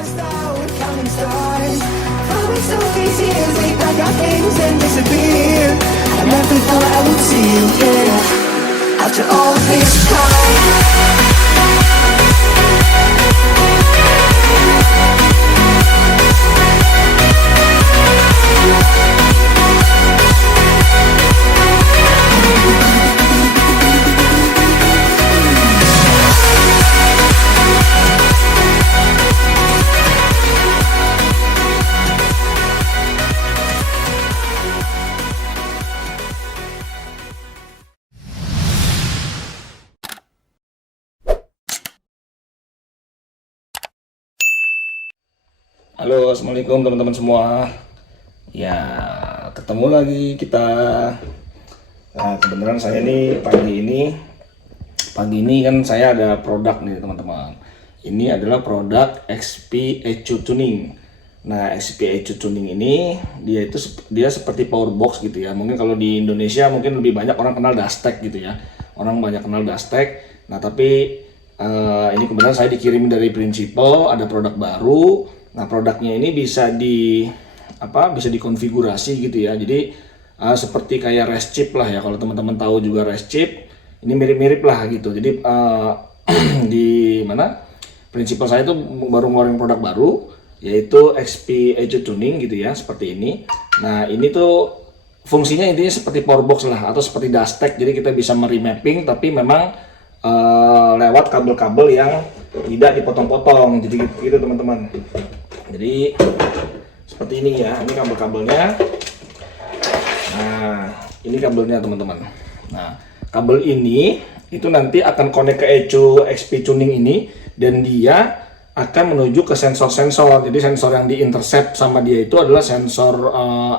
lost out with counting stars. Flowing so crazy as we pack our things and disappear. I never thought I would see you here after all this time. Halo, assalamualaikum teman-teman semua. Ya, ketemu lagi kita. Nah, kebenaran saya nih pagi ini kan saya ada produk nih teman-teman. Ini adalah produk XP ECU Tuning. Nah, XP ECU Tuning ini dia seperti power box gitu ya. Mungkin kalau di Indonesia mungkin lebih banyak orang kenal Dastek gitu ya. Orang banyak kenal Dastek. Nah, tapi ini kebetulan saya dikirim dari Principal, ada produk baru. Nah, produknya ini bisa dikonfigurasi gitu ya. Jadi seperti kayak rest chip lah ya. Kalau teman-teman tahu juga rest chip, ini mirip-mirip lah gitu. Jadi di mana Principal saya itu baru ngeluarin produk baru, yaitu XP ECU Tuning gitu ya, seperti ini. Nah, ini tuh fungsinya intinya seperti power box lah atau seperti Dastek. Jadi kita bisa meremapping, tapi memang lewat kabel-kabel yang tidak dipotong-potong. Jadi gitu teman-teman. Jadi seperti ini ya, ini kabel-kabelnya. Nah, ini kabelnya teman-teman. Nah, kabel ini itu nanti akan connect ke ECU XP Tuning ini, dan dia akan menuju ke sensor-sensor. Jadi sensor yang di-intercept sama dia itu adalah sensor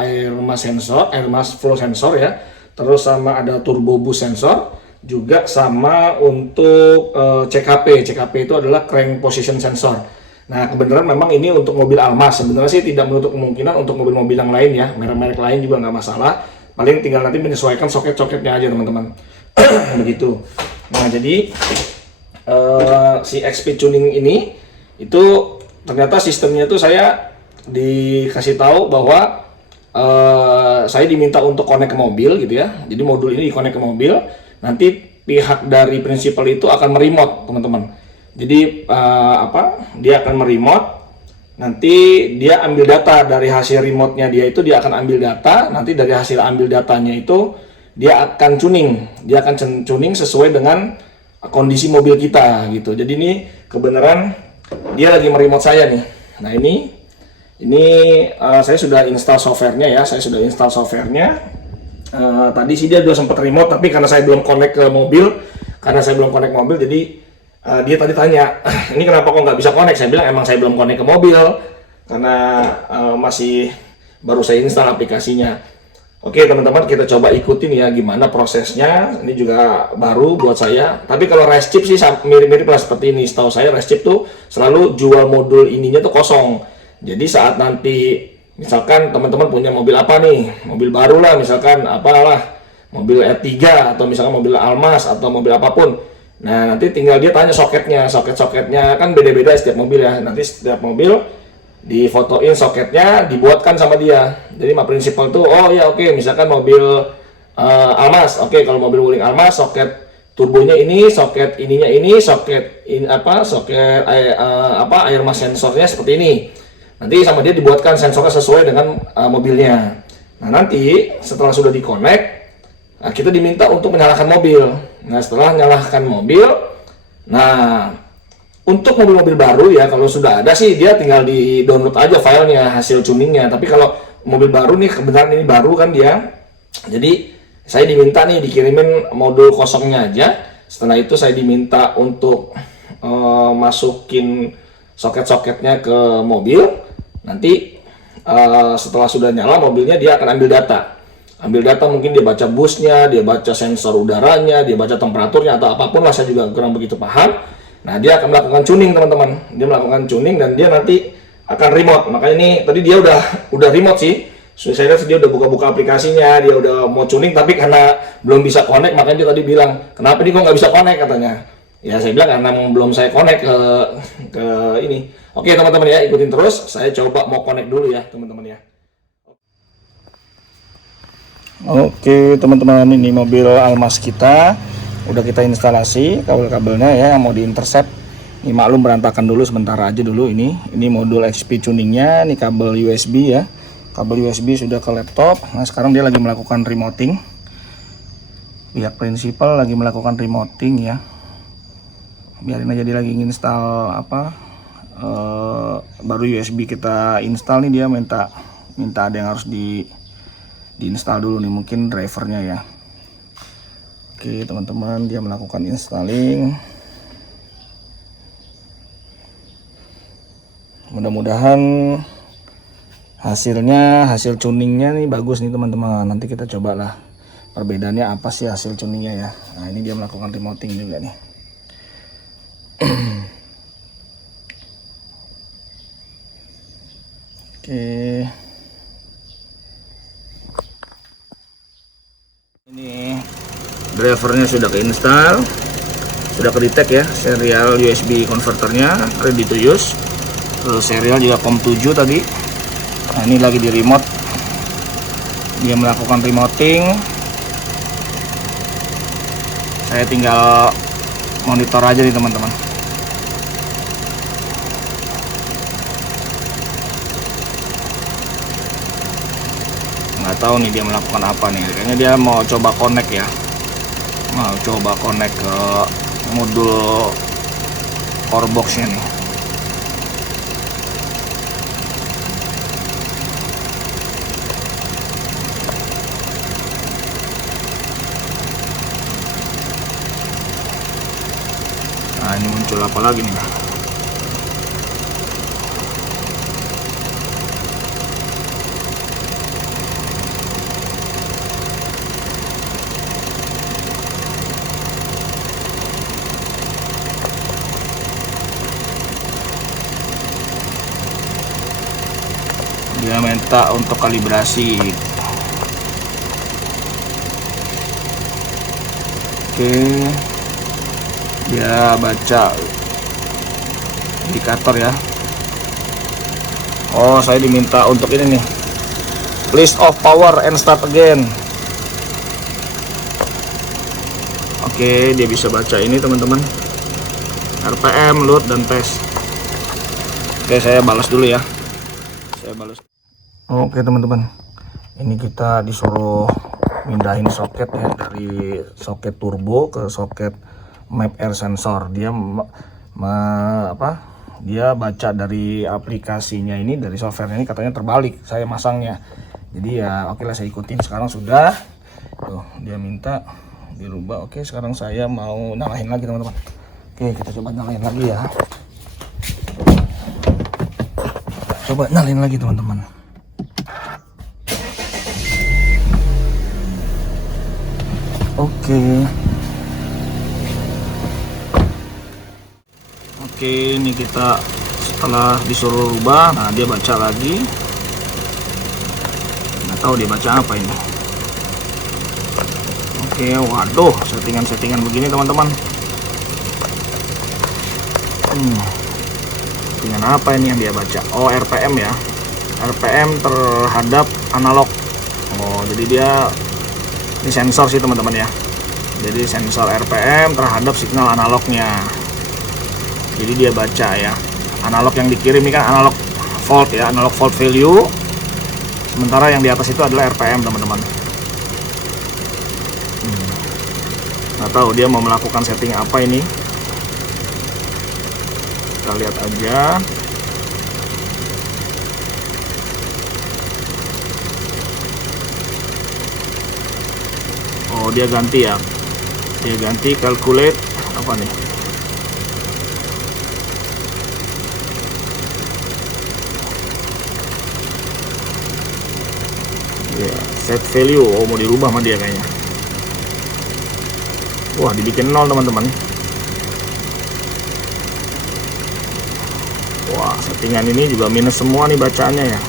air mass flow sensor ya. Terus sama ada turbo boost sensor, juga sama untuk CKP. CKP itu adalah crank position sensor. Nah, kebenaran memang ini untuk mobil Almas. Sebenarnya sih tidak menutup kemungkinan untuk mobil-mobil yang lain ya, merek-merek lain juga nggak masalah. Paling tinggal nanti menyesuaikan soket-soketnya aja teman-teman. Begitu. Nah, jadi si XP Tuning ini itu ternyata sistemnya tuh saya dikasih tahu bahwa saya diminta untuk connect ke mobil gitu ya. Jadi modul ini di-connect ke mobil. Nanti pihak dari Principal itu akan meremote teman-teman. Jadi dia akan meremote, nanti dia ambil data dari hasil remote-nya, dia akan ambil data, nanti dari hasil ambil datanya itu dia akan tuning sesuai dengan kondisi mobil kita gitu. Jadi ini kebenaran dia lagi meremote saya nih. Nah, ini saya sudah install softwarenya ya, tadi sih dia udah sempat remote, tapi karena saya belum connect mobil, jadi dia tadi tanya, ini kenapa kok nggak bisa connect? Saya bilang emang saya belum connect ke mobil karena masih baru saya install aplikasinya. Oke teman-teman, kita coba ikutin ya gimana prosesnya. Ini juga baru buat saya. Tapi kalau rest chip sih mirip-mirip lah seperti ini. Setahu saya rest chip tuh selalu jual modul ininya tuh kosong. Jadi saat nanti misalkan teman-teman punya mobil apa nih, mobil baru lah, misalkan apalah, mobil R3 atau misalkan mobil Almas atau mobil apapun. Nah, nanti tinggal dia tanya soket-soketnya kan beda-beda setiap mobil ya. Nanti setiap mobil difotoin soketnya, dibuatkan sama dia. Jadi Principal tuh, oh ya oke, misalkan mobil Almas, oke, kalau mobil Wuling Almas, soket turbonya ini, soket ininya ini, air mass sensornya seperti ini. Nanti sama dia dibuatkan sensornya sesuai dengan mobilnya. Nah, nanti setelah sudah di-connect, kita diminta untuk menyalakan mobil. Nah, setelah menyalakan mobil, nah untuk mobil-mobil baru ya, kalau sudah ada sih dia tinggal di-download aja filenya, hasil tuningnya. Tapi kalau mobil baru nih, kebenaran ini baru kan dia, jadi saya diminta nih dikirimin modul kosongnya aja. Setelah itu saya diminta untuk masukin soket-soketnya ke mobil. Nanti setelah sudah nyala mobilnya, dia akan ambil data. Mungkin dia baca busnya, dia baca sensor udaranya, dia baca temperaturnya atau apapun lah, saya juga kurang begitu paham. Nah, dia akan melakukan tuning teman-teman. Dia melakukan tuning dan dia nanti akan remote. Makanya ini tadi dia udah remote sih. Saya lihat dia udah buka-buka aplikasinya, dia udah mau tuning, tapi karena belum bisa connect, makanya dia tadi bilang, kenapa ini kok nggak bisa connect katanya. Ya saya bilang karena belum saya connect ke ini Oke teman-teman ya, ikutin terus. Saya coba mau connect dulu ya teman-teman ya. Oke teman-teman, ini mobil Almas kita udah kita instalasi kabel-kabelnya ya yang mau diintercept. Ini maklum berantakan dulu sementara aja dulu ini. Ini modul XP tuningnya, ini kabel USB ya. Kabel USB sudah ke laptop. Nah sekarang dia lagi melakukan remoting. Pihak prinsipal lagi melakukan remoting ya. Biarin aja dia lagi install baru USB kita install nih, dia minta ada yang harus diinstal dulu nih, mungkin drivernya ya. Oke teman-teman, dia melakukan installing. Mudah-mudahan hasil tuningnya nih bagus nih teman-teman. Nanti kita cobalah perbedaannya apa sih hasil tuningnya ya. Nah ini dia melakukan remoting juga nih. Oke. Ini drivernya sudah keinstal, sudah ke-detect ya, serial USB converternya ready to use. Terus serial juga COM7 tadi. Nah ini lagi di remote, dia melakukan remoting. Saya tinggal monitor aja nih teman-teman. Nggak tahu nih dia melakukan apa nih, kayaknya dia mau coba connect ya, mau coba connect ke modul core boxnya nih. Nah ini muncul apa lagi nih? Dia minta untuk kalibrasi. Oke, dia baca indikator ya. Oh saya diminta untuk ini nih, list of power and start again. Oke, dia bisa baca ini teman-teman, RPM, load, dan tes. Oke, saya balas dulu ya. Saya balas. Oke teman-teman, ini kita disuruh mindahin soket ya, dari soket turbo ke soket map air sensor. Dia dia baca dari aplikasinya ini, dari softwarenya ini katanya terbalik saya masangnya. Jadi ya oke lah, saya ikutin. Sekarang sudah tuh, dia minta dirubah. Oke, sekarang saya mau nyalain lagi teman-teman. Oke, kita coba nyalain lagi ya. Coba nyalain lagi teman-teman. Oke, ini kita setelah disuruh rubah, nah dia baca lagi. Nggak tahu dia baca apa ini. Oke, waduh, settingan begini teman-teman. Settingan apa ini yang dia baca? Oh, RPM ya, RPM terhadap analog. Oh, jadi dia ini sensor sih teman-teman ya. Jadi sensor RPM terhadap signal analognya. Jadi dia baca ya, analog yang dikirim ini kan analog volt ya, analog volt value. Sementara yang di atas itu adalah RPM teman-teman. Nggak tahu dia mau melakukan setting apa ini. Kita lihat aja. Oh, dia ganti ya. Dia ganti calculate apa nih? Ya, set value. Oh, mau dirubah sama dia kayaknya. Wah, dibikin 0 teman-teman. Wah, settingan ini juga minus semua nih bacaannya ya.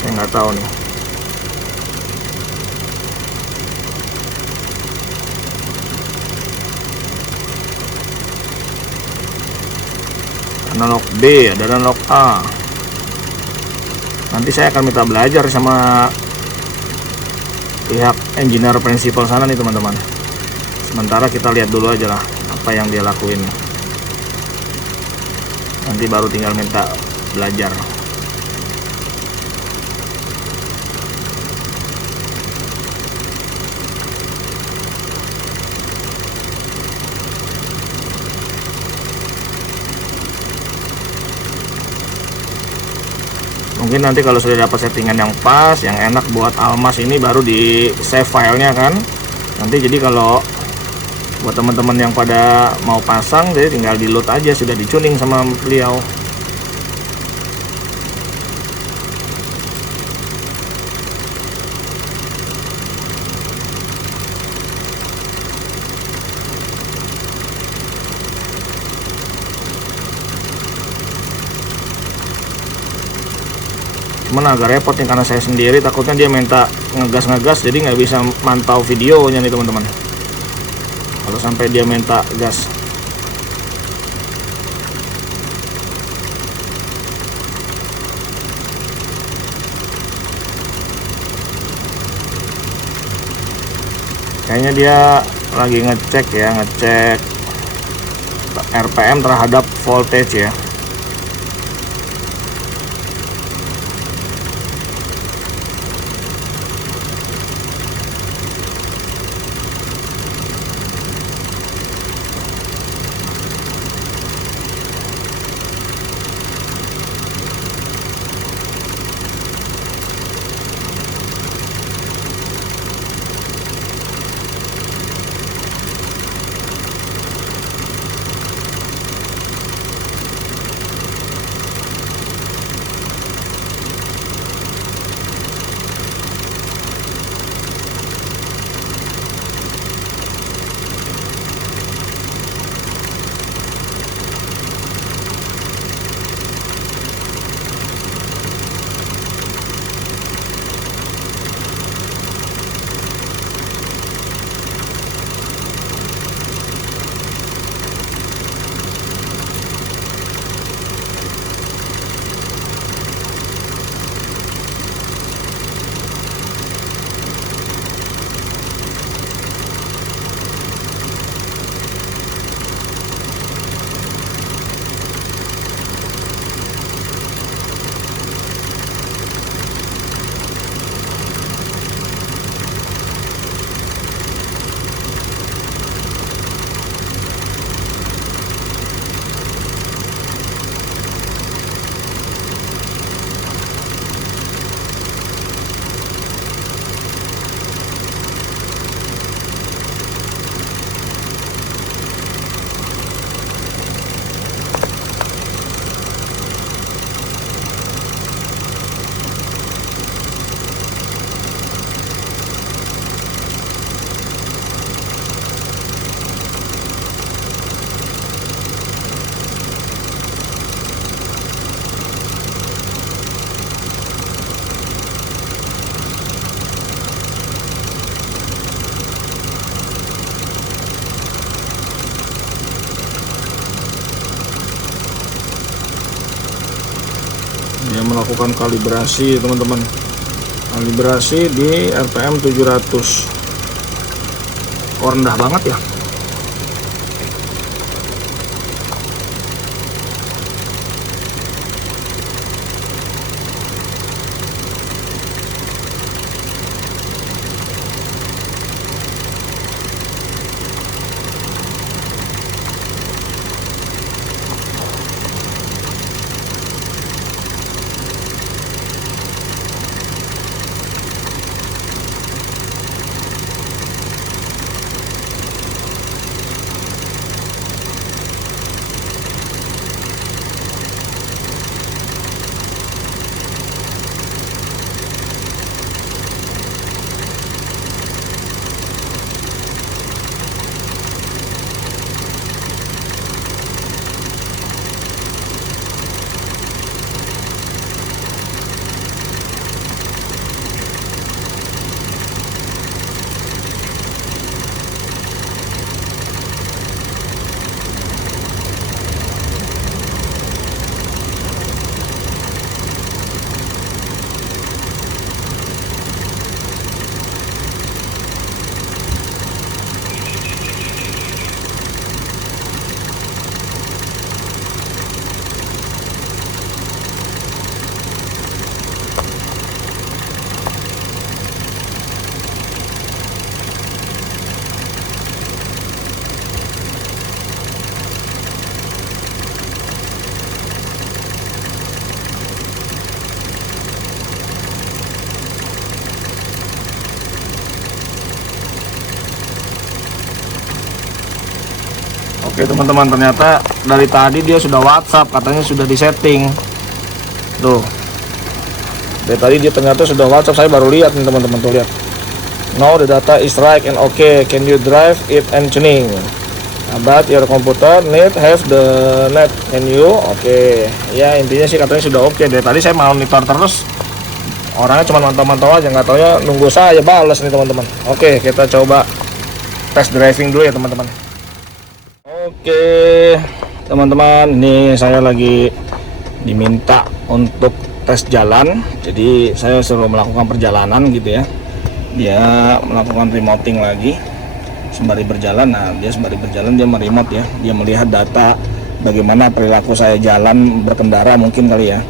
Saya nggak tahu nih. analog B, ada analog A. Nanti saya akan minta belajar sama pihak engineer principal sana nih teman-teman. Sementara kita lihat dulu aja lah apa yang dia lakuin. Nanti baru tinggal minta belajar. Mungkin nanti kalau sudah dapat settingan yang pas, yang enak buat Almas ini, baru di save filenya kan. Nanti jadi kalau buat teman-teman yang pada mau pasang, jadi tinggal di load aja, sudah dicuning sama beliau. Cuman agak repot nih karena saya sendiri, takutnya dia minta ngegas jadi nggak bisa mantau videonya nih teman-teman kalau sampai dia minta gas. Kayaknya dia lagi ngecek RPM terhadap voltage ya. Dia melakukan kalibrasi teman-teman, kalibrasi di RPM 700. Oh, rendah banget ya. Oke teman-teman, ternyata dari tadi dia sudah WhatsApp, katanya sudah disetting. Tuh. Dari tadi dia ternyata sudah WhatsApp, saya baru lihat nih teman-teman, tuh lihat. Now the data is right and okay. Can you drive it and tuning? But your computer need have the net. Can you? Oke. Ya intinya sih katanya sudah oke. Dari tadi saya monitor terus. Orangnya cuma mantau-mantau aja, nggak taunya nunggu saya balas nih teman-teman. Oke, kita coba test driving dulu ya teman-teman. Oke teman-teman, ini saya lagi diminta untuk tes jalan. Jadi saya suruh melakukan perjalanan gitu ya. Dia melakukan remoting lagi sembari berjalan. Nah dia sembari berjalan dia meremote ya, dia melihat data bagaimana perilaku saya jalan berkendara mungkin kali ya,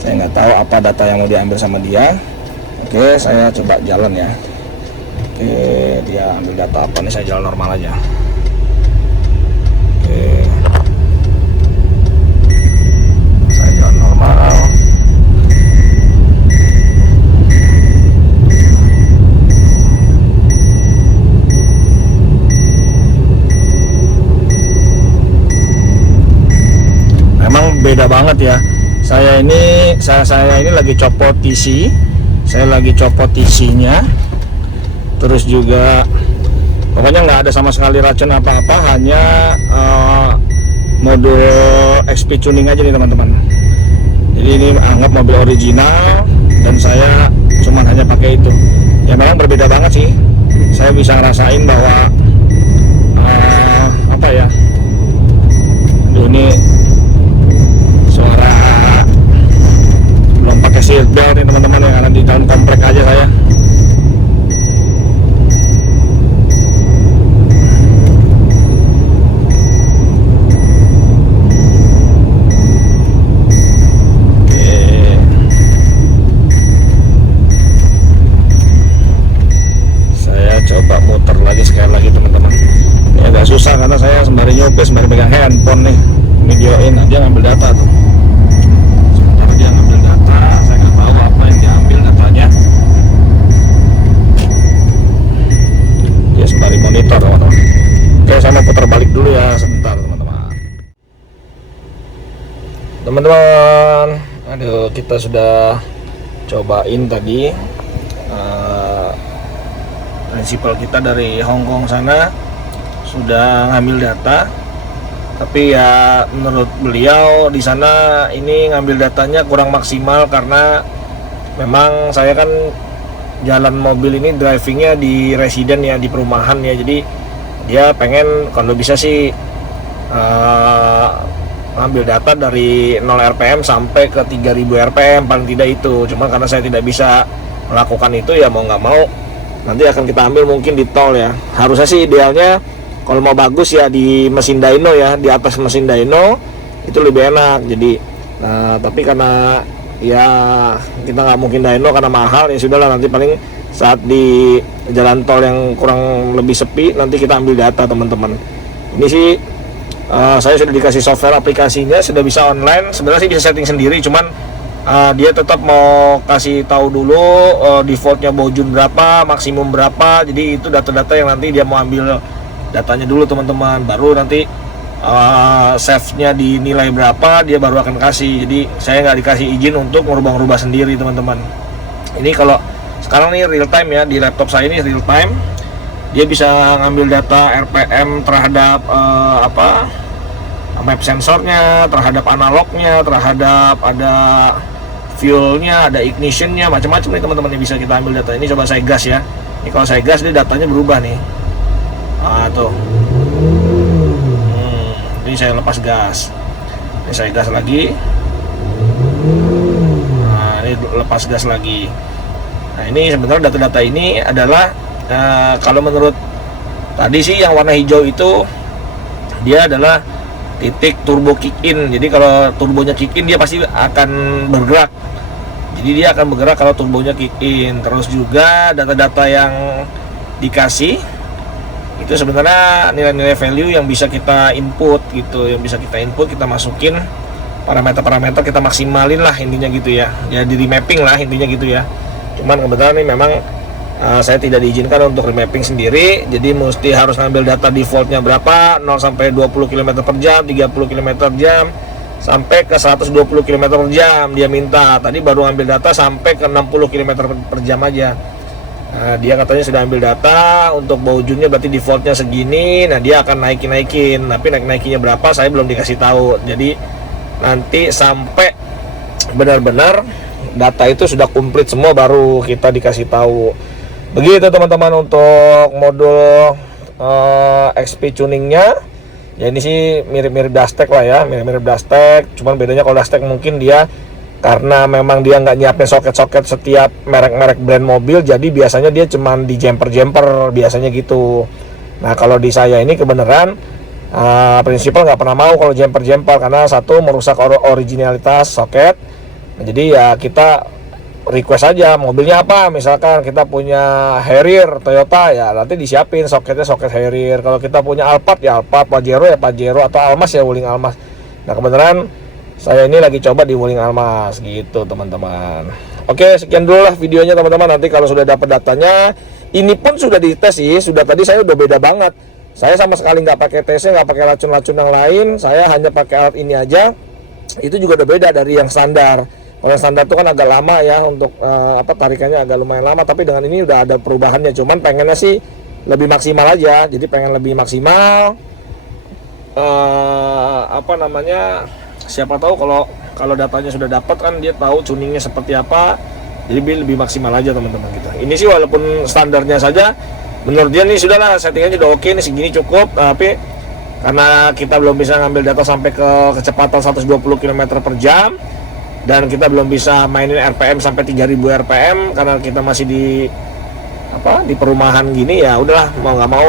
saya nggak tahu apa data yang mau diambil sama dia. Oke, saya coba jalan ya. Oke, dia ambil data apa nih, saya jalan normal aja. Oke, saya jalan normal. Beda banget ya. Saya ini lagi copot TC. Saya lagi copot TC-nya. Terus juga pokoknya nggak ada sama sekali racun apa-apa, hanya modul XP tuning aja nih teman-teman. Jadi ini anggap mobil original dan saya cuma hanya pakai itu. Ya memang berbeda banget sih. Saya bisa ngerasain bahwa apa ya? Aduh, ini suara belum pakai seatbelt nih teman-teman, yang ada di dalam komplek aja saya. Oke. Saya coba muter lagi sekali lagi teman-teman. Ini agak susah karena saya sembari nyopir sembari pegang handphone nih, videoin. Nah, dia ngambil data tuh. Sementara dia ngambil data, saya nggak tahu apa yang dia ambil datanya. Dia sembari monitor teman-teman. Oke, saya mau putar balik dulu ya sebentar teman-teman. Teman-teman, aduh, kita sudah cobain tadi prinsipal kita dari Hong Kong sana, sudah ngambil data. Tapi ya menurut beliau di sana ini ngambil datanya kurang maksimal karena memang saya kan jalan mobil ini drivingnya di residen ya, di perumahan ya. Jadi dia pengen kalau bisa sih ngambil data dari 0 RPM sampai ke 3000 RPM paling tidak itu. Cuma karena saya tidak bisa melakukan itu ya mau nggak mau nanti akan kita ambil mungkin di tol ya. Harusnya sih idealnya kalau mau bagus ya di mesin dyno ya, di atas mesin dyno itu lebih enak. Jadi tapi karena ya kita nggak mungkin dyno karena mahal, ya sudahlah, nanti paling saat di jalan tol yang kurang lebih sepi nanti kita ambil data teman-teman. Ini sih saya sudah dikasih software aplikasinya, sudah bisa online. Sebenarnya sih bisa setting sendiri, cuman dia tetap mau kasih tahu dulu defaultnya bojun berapa, maksimum berapa. Jadi itu data-data yang nanti dia mau ambil datanya dulu teman-teman, baru nanti save-nya dinilai berapa dia baru akan kasih. Jadi saya nggak dikasih izin untuk merubah-rubah sendiri teman-teman. Ini kalau sekarang nih real time ya, di laptop saya ini real time, dia bisa ngambil data RPM terhadap map sensornya, terhadap analognya, terhadap ada fuelnya, ada ignitionnya, macam-macam nih teman-teman yang bisa kita ambil data. Ini coba saya gas ya. Ini kalau saya gas dia datanya berubah nih. Tuh. Ini saya lepas gas. Ini saya gas lagi. Ini lepas gas lagi. Nah, ini sebenarnya data-data ini adalah kalau menurut tadi sih yang warna hijau itu dia adalah titik turbo kick in. Jadi kalau turbonya kick in dia pasti akan bergerak. Jadi dia akan bergerak kalau turbonya kick in. Terus juga data-data yang dikasih itu sebenarnya nilai-nilai value yang bisa kita input gitu, yang bisa kita input, kita masukin parameter-parameter, kita maksimalin lah intinya gitu ya. Ya di mapping lah intinya gitu ya. Cuman kebetulan ini memang saya tidak diizinkan untuk remapping sendiri, jadi mesti harus ngambil data defaultnya berapa, 0 sampai 20 km per jam, 30 km per jam, sampai ke 120 km per jam dia minta. Tadi baru ngambil data sampai ke 60 km per jam aja. Dia katanya sudah ambil data untuk baujunnya, berarti defaultnya segini. Nah dia akan naikin, tapi naikinnya berapa saya belum dikasih tahu. Jadi nanti sampai benar-benar data itu sudah komplit semua baru kita dikasih tahu. Begitu teman-teman untuk modul XP tuningnya. Ya ini sih mirip-mirip Dastec lah ya, mirip-mirip Dastec. Cuman bedanya kalau Dastec mungkin dia karena memang dia nggak nyiapin soket-soket setiap merek-merek brand mobil, jadi biasanya dia cuman di jumper biasanya gitu. Nah kalau di saya ini kebenaran prinsipal nggak pernah mau kalau jumper karena satu merusak originalitas soket. Nah, jadi ya kita request aja mobilnya apa, misalkan kita punya Harrier Toyota ya nanti disiapin soketnya soket Harrier. Kalau kita punya Alphard ya Alphard, Pajero ya Pajero, atau Almas ya Wuling Almas. Nah kebenaran saya ini lagi coba di Wuling Almas gitu teman-teman. Oke sekian dulu lah videonya teman-teman. Nanti kalau sudah dapat datanya, ini pun sudah dites sih, sudah tadi saya udah beda banget. Saya sama sekali nggak pakai TC, nggak pakai racun-racun yang lain, saya hanya pakai alat ini aja. Itu juga udah beda dari yang standar. Kalau standar itu kan agak lama ya untuk tarikannya agak lumayan lama, tapi dengan ini udah ada perubahannya. Cuman pengennya sih lebih maksimal aja, jadi pengen lebih maksimal. Siapa tahu kalau datanya sudah dapat kan dia tahu tuningnya seperti apa, jadi lebih maksimal aja teman-teman gitu. Ini sih walaupun standarnya saja menurut dia nih sudahlah settingannya udah oke nih, segini cukup, tapi karena kita belum bisa ngambil data sampai ke kecepatan 120 km per jam dan kita belum bisa mainin RPM sampai 3000 RPM karena kita masih di perumahan gini, ya udahlah mau nggak mau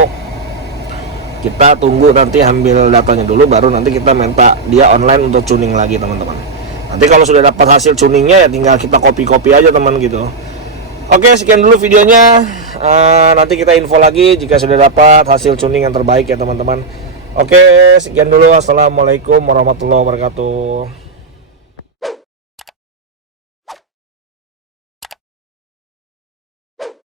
kita tunggu nanti ambil datanya dulu baru nanti kita minta dia online untuk tuning lagi teman-teman. Nanti kalau sudah dapat hasil tuningnya ya tinggal kita copy aja teman gitu. Oke sekian dulu videonya, nanti kita info lagi jika sudah dapat hasil tuning yang terbaik ya teman-teman. Oke sekian dulu, assalamualaikum warahmatullahi wabarakatuh.